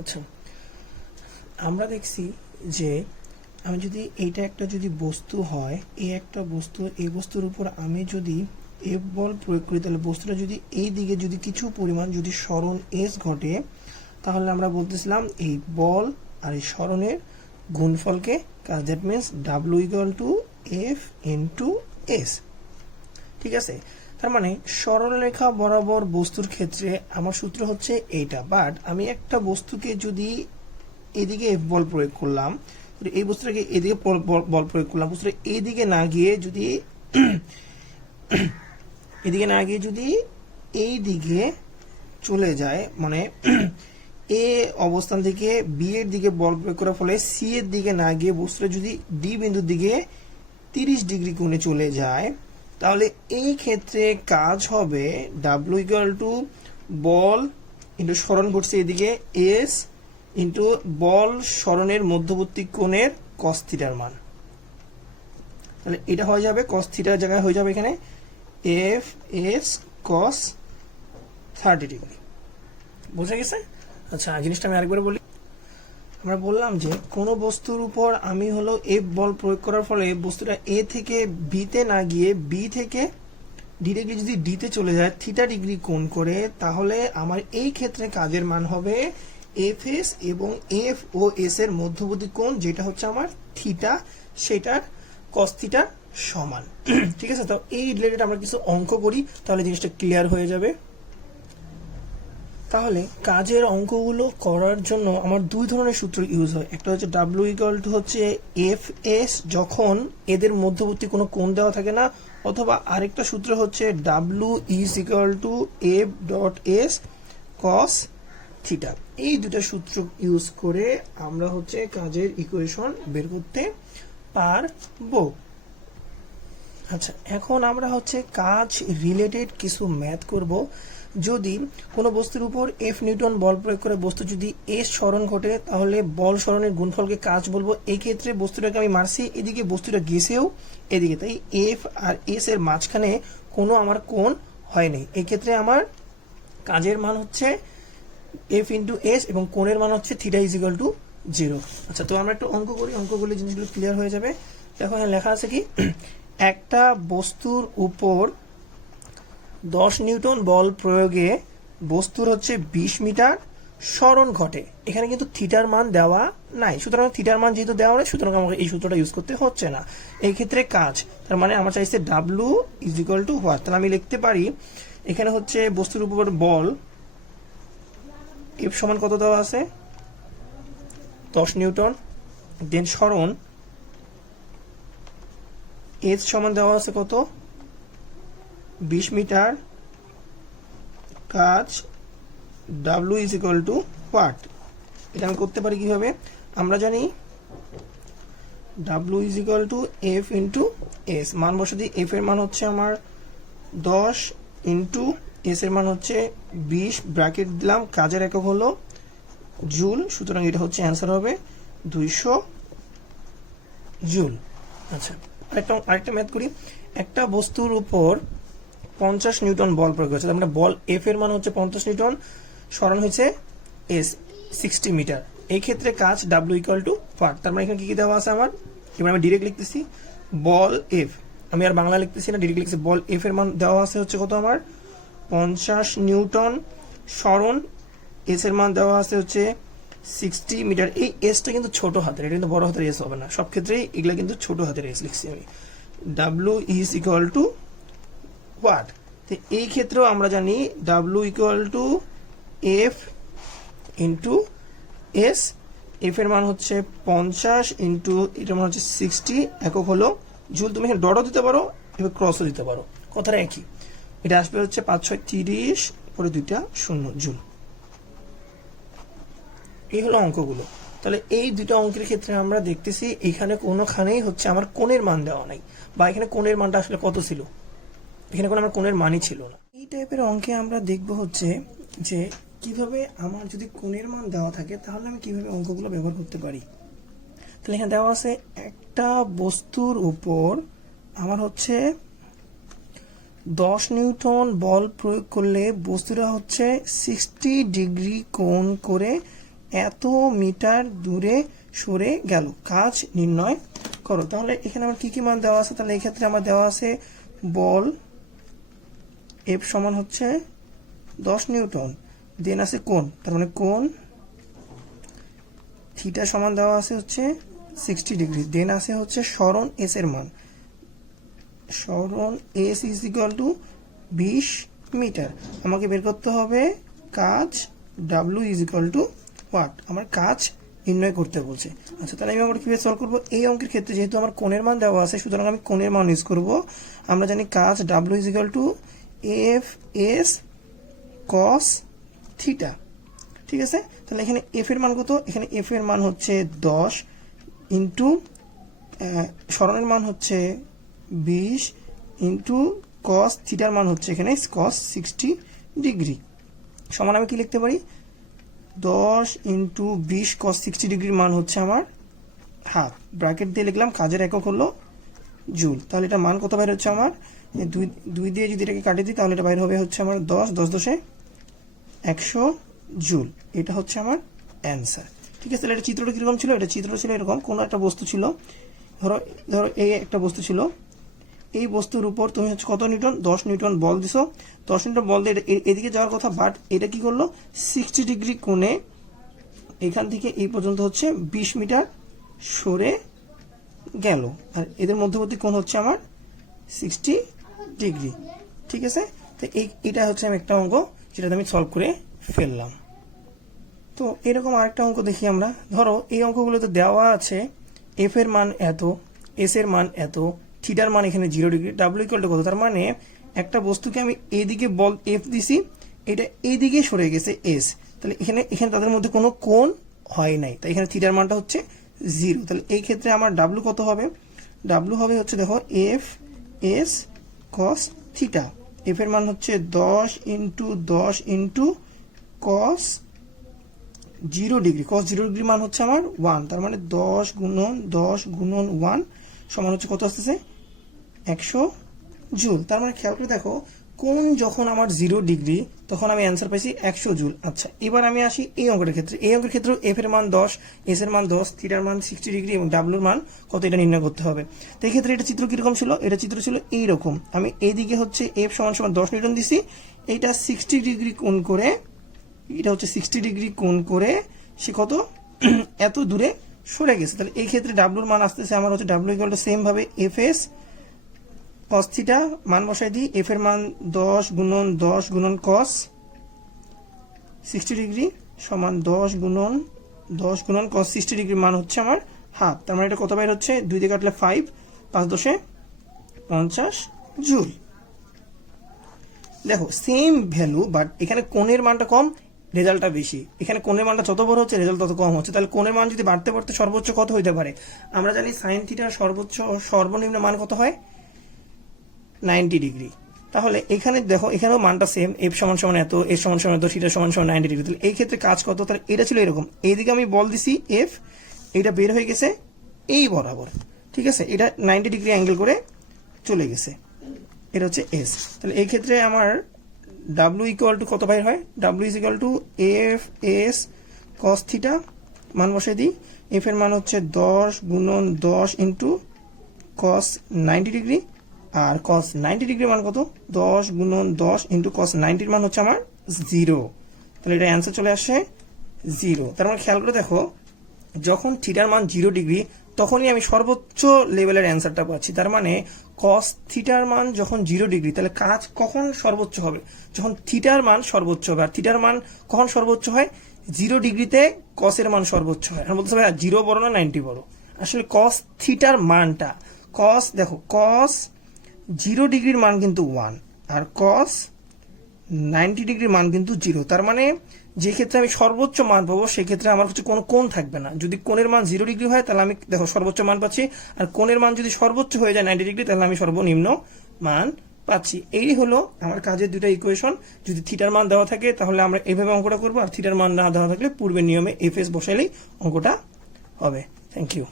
আচ্ছা, আমরা দেখছি যে আমি যদি এইটা একটা যদি বস্তু হয়, এই একটা বস্তু, এই বস্তুর উপর আমি যদি এফ বল প্রয়োগ করি, তাহলে বস্তুটা যদি এই দিকে যদি কিছু পরিমাণ যদি সরণ এস ঘটে, তাহলে আমরা বলতেছিলাম এই বল আর এই সরণের গুণফলকে কাজ, that means W equal to F into S. ঠিক আছে, তার মানে সরলরেখা বরাবর বস্তুর ক্ষেত্রে আমার সূত্র হচ্ছে এইটা। বাট আমি একটা বস্তুকে যদি এদিকে এফ বল প্রয়োগ করলাম, এই বস্তুটাকে এদিকে বল প্রয়োগ করলাম, বস্তুটা এইদিকে না গিয়ে যদি এদিকে না গিয়ে যদি এই দিকে চলে যায়, মানে এ অবস্থান থেকে বি এর দিকে বল প্রয়োগ করার ফলে সি এর দিকে না গিয়ে বস্তুটা যদি ডি বিন্দুর দিকে 30 ডিগ্রি কোণে চলে যায়, তাহলে এই ক্ষেত্রে কাজ হবে W equal to ball into সরণ ঘটছে এদিকে এস ইন্টু বল সরণের মধ্যবর্তী কোণের কস থিটার মান। তাহলে এটা হয়ে যাবে কস থিটার জায়গায় হয়ে যাবে এখানে এফ এস কস 30 ডিগ্রি। বোঝা গেছে? আচ্ছা, জিনিসটা আমি আরেকবার বলি। আমরা বললাম যে কোনো বস্তুর উপর আমি হলো এফ বল প্রয়োগ করার ফলে বস্তুটা এ থেকে বিতে না গিয়ে বি থেকে ডিরেক্টলি যদি ডিতে চলে যায় থিটা ডিগ্রি কোণ করে, তাহলে আমার এই ক্ষেত্রে কাজের মান হবে এফ এস এবং এফ ও এস এর মধ্যবর্তী কোণ, যেটা হচ্ছে আমার থিটা, সেটার কস থিটার সমান। ঠিক আছে, তো এই রিলেটেড আমরা কিছু অঙ্ক করি, তাহলে জিনিসটা ক্লিয়ার হয়ে যাবে। তাহলে কাজের অঙ্কগুলো করার জন্য আমার দুই ধরনের সূত্র ইউজ হয়। একটা হচ্ছে ডাব্লিউ ইকুয়াল টু হচ্ছে এফ এস যখন এদের মধ্যবর্তী কোনো কোণ দেওয়া থাকে না, অথবা আরেকটা সূত্র হচ্ছে W is equal two F dot S cos theta. এই দুটা সূত্র ইউজ করে আমরা হচ্ছে কাজের ইকুয়েশন বের করতে পারবো। আচ্ছা, এখন আমরা হচ্ছে কাজ রিলেটেড কিছু ম্যাথ করব। যদি কোনো বস্তুর উপর এফ নিউটন বল প্রয়োগ করে বস্তু যদি এস সরণ ঘটে, তাহলে বল সরণের গুণফলকে কাজ বলবো। এই ক্ষেত্রে বস্তুটাকে আমি মারছি এদিকে, বস্তুটা গেছেও এদিকে, তাই এফ আর এস এর মাঝখানে কোনো আমার কোণ হয়নি। এই ক্ষেত্রে আমার কাজের মান হচ্ছে এফ ইন্টু এস এবং কোণের মান হচ্ছে থিটা ইজ ইকুয়াল টু 0। আচ্ছা, তো আমরা একটু অঙ্ক করি, অঙ্ক করলে জিনিসগুলো ক্লিয়ার হয়ে যাবে। দেখো এখানে লেখা আছে কি, একটা বস্তুর উপর 10 নিউটন বল প্রয়োগে বস্তুর হচ্ছে 20 মিটার সরণ ঘটে। এখানে কিন্তু থিটার মান দেওয়া নাই, সুতরাং থিটার মান যেহেতু দেওয়া নাই, সুতরাং আমাকে এই সূত্রটা ইউজ করতে হচ্ছে না। এই ক্ষেত্রে কাজ, তার মানে আমার চাইছে W is equal to what. তাহলে আমি লিখতে পারি এখানে হচ্ছে বস্তুর উপর বল এফ সমান কত দেওয়া আছে 10 নিউটন, দেন সরণ এস সমান দেওয়া আছে কত 20 মিটার, কাজ W is equal to what. এটা আমি করতে পারি কিভাবে, আমরা জানি W is equal two F into S. মান বসে দিই, এফ এর মান হচ্ছে আমার 10 ইন্টু এস এর মান হচ্ছে 20, ব্র্যাকেট দিলাম, কাজের একক হলো জুল, সুতরাং এটা হচ্ছে অ্যান্সার হবে 200 জুল। আচ্ছা, আরেকটা ম্যাথ করি। একটা বস্তুর উপর 50 নিউটন বল প্রয়োগ হয়েছে, আমরা বল এফ এর মান হচ্ছে 50 নিউটন, সরণ হয়েছে এস 60 মিটার। এই ক্ষেত্রে কাজ ডাব্লিউ ইকুয়াল টু হোয়াট। তার মানে এখানে কি কি দেওয়া আছে আমার, এবার আমি ডিরেক্ট লিখতেছি বল এফ, আমি আর বাংলা লিখতেছি না, ডিরেক্ট লিখছি বল এফ এর মান দেওয়া আছে হচ্ছে কত আমার 50 নিউটন, সরণ এস এর মান দেওয়া আছে হচ্ছে 60 মিটার। এই এসটা কিন্তু ছোট হাতের, এটা কিন্তু বড় হাতের এস হবে না, সব ক্ষেত্রেই এগুলা কিন্তু ছোট হাতের এস লিখছি আমি। W is equal to what, তো এই ক্ষেত্রেও আমরা জানি W equal to F into S. F এর মান হচ্ছে 50 ইন্টু এটার মান হচ্ছে 60, একক হলো জুল। তুমি এখানে ডটও দিতে পারো, এবার ক্রসও দিতে পারো, কথাটা একই। এটা আসবে হচ্ছে 5 6 30 পরে 2টা 0 জুল। এই হলো অঙ্কগুলো। তাহলে এই দুটো অঙ্কের ক্ষেত্রে আমরা দেখতেছি এখানে কোনোখানেই হচ্ছে আমার কোণের মান দেওয়া নাই, বা এখানে কোণের মানটা আসলে কত ছিল, এখানে কোনো আমার কোণের মানই ছিল না। এই টাইপের অঙ্কে আমরা দেখব হচ্ছে যে কিভাবে আমার যদি কোণের মান দেওয়া থাকে তাহলে আমি কিভাবে অঙ্কগুলো ব্যবহার করতে পারি। তাহলে এখানে দেওয়া আছে একটা বস্তুর উপর আমার হচ্ছে 10 নিউটন বল প্রয়োগ করলে বস্তুটা হচ্ছে 60 ডিগ্রি কোণ করে এত মিটার দূরে সরে গেল, কাজ নির্ণয় করো। তাহলে এখানে আমার কি কি মান দেওয়া আছে? তাহলে এই ক্ষেত্রে আমার দেওয়া আছে বল এফ সমান হচ্ছে 10 নিউটন, দেন আছে কোণ, তার মানে কোণ থিটা সমান দেওয়া আছে হচ্ছে 60 ডিগ্রি, দেন আছে হচ্ছে সরণ এস এর মান, সরণ S is equal to 20 metre. আমাকে বের করতে হবে কাজ W is equal to what, আমার কাজ নির্ণয় করতে বলছে। আচ্ছা, তাহলে আমি আমরা কিভাবে সলভ করবো? এই অঙ্কের ক্ষেত্রে যেহেতু আমার কোণের মান দেওয়া আছে, সুতরাং আমি কোণের মান ইউজ করব। আমরা জানি কাজ W is equal two F S cos theta, ঠিক আছে। তাহলে এখানে এফ এর মান কত? এখানে এফ এর মান হচ্ছে 10 ইন্টু সরণের মান হচ্ছে 20 ইন্টু কস থিটার মান হচ্ছে এখানে কস 60 ডিগ্রি, সমান আমি কি লিখতে পারি? 10 ইন্টু 20 কস 60 ডিগ্রির মান হচ্ছে আমার হাফ, ব্র্যাকেট দিয়ে লিখলাম, কাজের একক হলো জুল। তাহলে এটা মান কত বাইর হচ্ছে আমার? 2 দিয়ে যদি এটাকে কাটিয়ে দিই তাহলে এটা বাইর হবে হচ্ছে আমার 10, 10 10 100 জুল। এটা হচ্ছে আমার অ্যান্সার, ঠিক আছে। তাহলে এটা চিত্রটা কিরকম ছিল? এটা চিত্র ছিল এরকম, কোনো একটা বস্তু ছিল, ধরো ধরো এই একটা বস্তু ছিল, এই বস্তুর উপর তুমি হচ্ছে কত নিউটন? 10 নিউটন বল দিছো, 10 নিউটন বল দিয়ে এদিকে যাওয়ার কথা, বাট এটা কি করলো? 60 ডিগ্রি কোণে এখান থেকে এই পর্যন্ত হচ্ছে 20 মিটার সরে গেল, আর এদের মধ্যবর্তী কোণ হচ্ছে আমার 60 ডিগ্রি, ঠিক আছে। তো এটা হচ্ছে আমি একটা অঙ্ক যেটা আমি সলভ করে ফেললাম। তো এরকম আরেকটা অঙ্ক দেখি আমরা। ধরো এই অঙ্কগুলোতে দেওয়া আছে এফ এর মান এত, এস এর মান এত, থিটার মান এখানে 0 ডিগ্রি, ডাব্লিউ ইকুয়াল টু কত? তার মানে একটা বস্তুকে আমি এইদিকে বল এফ দিছি, এটা এইদিকে সরে গেছে এস, তাহলে এখানে তাদের মধ্যে কোনো কোণ হয় নাই, তাই এখানে থিটার মানটা হচ্ছে 0। তাহলে এই ক্ষেত্রে আমার ডাব্লিউ কত হবে? ডাব্লিউ হবে হচ্ছে দেখো F S cos theta, F এর মান হচ্ছে 10 ইন্টু 10 ইন্টু কস 0 ডিগ্রি, কস 0 ডিগ্রি মান হচ্ছে আমার 1, তার মানে 10 গুণন 10 গুণন 1 সমান হচ্ছে কত আসতেছে? 100 জুল। তার মানে খেয়াল করে দেখো, কোণ যখন আমার 0 ডিগ্রি তখন আমি অ্যান্সার পাইছি 100 জুল। আচ্ছা, এবার আমি আসি এই অঙ্কের ক্ষেত্রে। এই অঙ্কের ক্ষেত্রে এফ এর মান 10, এস এর মান 10, থিটার মান 60 ডিগ্রি এবং ডাব্লিউর মান কত এটা নির্ণয় করতে হবে। তো এই ক্ষেত্রে এটা চিত্র কিরকম ছিল? এটা চিত্র ছিল এইরকম, আমি এইদিকে হচ্ছে এফ সমান সমান 10 নিউটন দিছি, এইটা 60 ডিগ্রি কোণ করে, এটা হচ্ছে 60 ডিগ্রি কোণ করে সে কত এত দূরে সরে গেছে। তাহলে এই ক্ষেত্রে ডাব্লিউর মান আসতেছে আমার হচ্ছে ডাব্লিউ ইকুয়াল টু সেম ভাবে এফ এস কস থিটা, মান বসাই দিই, এফ এর মান 10 গুণন 10 গুণন কস 60 ডিগ্রি সমান 10 গুণন 10 গুণন কস 60 ডিগ্রি মান হচ্ছে আমার হাফ, তার মানে এটা কত বাইর হচ্ছে? 2 দিয়ে কাটলে 5, 5 10 50 জুল। দেখো সেম ভ্যালু, বাট এখানে কোণের মানটা কম, রেজাল্টটা বেশি। এখানে কোণের মানটা যত বড় হচ্ছে রেজাল্ট তত কম হচ্ছে। তাহলে কোণের মান যদি বাড়তে বাড়তে সর্বোচ্চ কত হইতে পারে? আমরা জানি সাইন থিটার সর্বোচ্চ সর্বনিম্ন মান কত হয়? 90 ডিগ্রি। তাহলে এখানে দেখো, এখানেও মানটা সেম, এফ সমান সমান এত, এস সমান সমান এত, থিটা সমান সমান 90 ডিগ্রি। তাহলে এই ক্ষেত্রে কাজ কত? তাহলে এটা ছিল এরকম, এইদিকে আমি বল দিছি এফ, এটা বের হয়ে গেছে এই বরাবর, ঠিক আছে, এটা 90 ডিগ্রি অ্যাঙ্গেল করে চলে গেছে, এটা হচ্ছে এস। তাহলে এই ক্ষেত্রে আমার ডাব্লিউ ইকুয়াল টু কত বাইর হয়? W is equal two F S cos theta, মান বসাই দিই, এফ এর মান হচ্ছে 10 গুণন 10 ইন্টু কস 90 ডিগ্রি, আর কস 90 ডিগ্রি মান কত? 10 গুণন 10 ইন্টু কস 90 মান হচ্ছে আমার 0। তাহলে এটা অ্যান্সার চলে আসে 0। তার মানে খেয়াল করে দেখো, যখন থিটার মান 0 ডিগ্রি তখনই আমি সর্বোচ্চ লেভেলের অ্যান্সারটা পাচ্ছি। তার মানে কস থিটার মান যখন 0 ডিগ্রি, তাহলে কাজ কখন সর্বোচ্চ হবে? যখন থিটার মান সর্বোচ্চ হবে। আর থিটার মান কখন সর্বোচ্চ হয়? 0 ডিগ্রিতে কসের মান সর্বোচ্চ হয়। আর বলতে হবে 0 বড় না 90 বড়? আসলে কস থিটার মানটা, কস দেখো, কস 0 ডিগ্রির মান কিন্তু 1 আর কস 90 ডিগ্রির মান কিন্তু 0। তার মানে যে ক্ষেত্রে আমি সর্বোচ্চ মান পাবো সেই ক্ষেত্রে আমার হচ্ছে কোনো কোণ থাকবে না। যদি কোণের মান 0 ডিগ্রি হয় তাহলে আমি দেখো সর্বোচ্চ মান পাচ্ছি, আর কোণের মান যদি সর্বোচ্চ হয়ে যায় 90 ডিগ্রি তাহলে আমি সর্বনিম্ন মান পাচ্ছি। এই হলো আমার কাজের দুটো ইকুয়েশন। যদি থিটার মান দেওয়া থাকে তাহলে আমরা এইভাবে অঙ্কটা করবো, আর থিটার মান না দেওয়া থাকলে পূর্বের নিয়মে এফ এস বসাইলেই অঙ্কটা হবে। Thank you.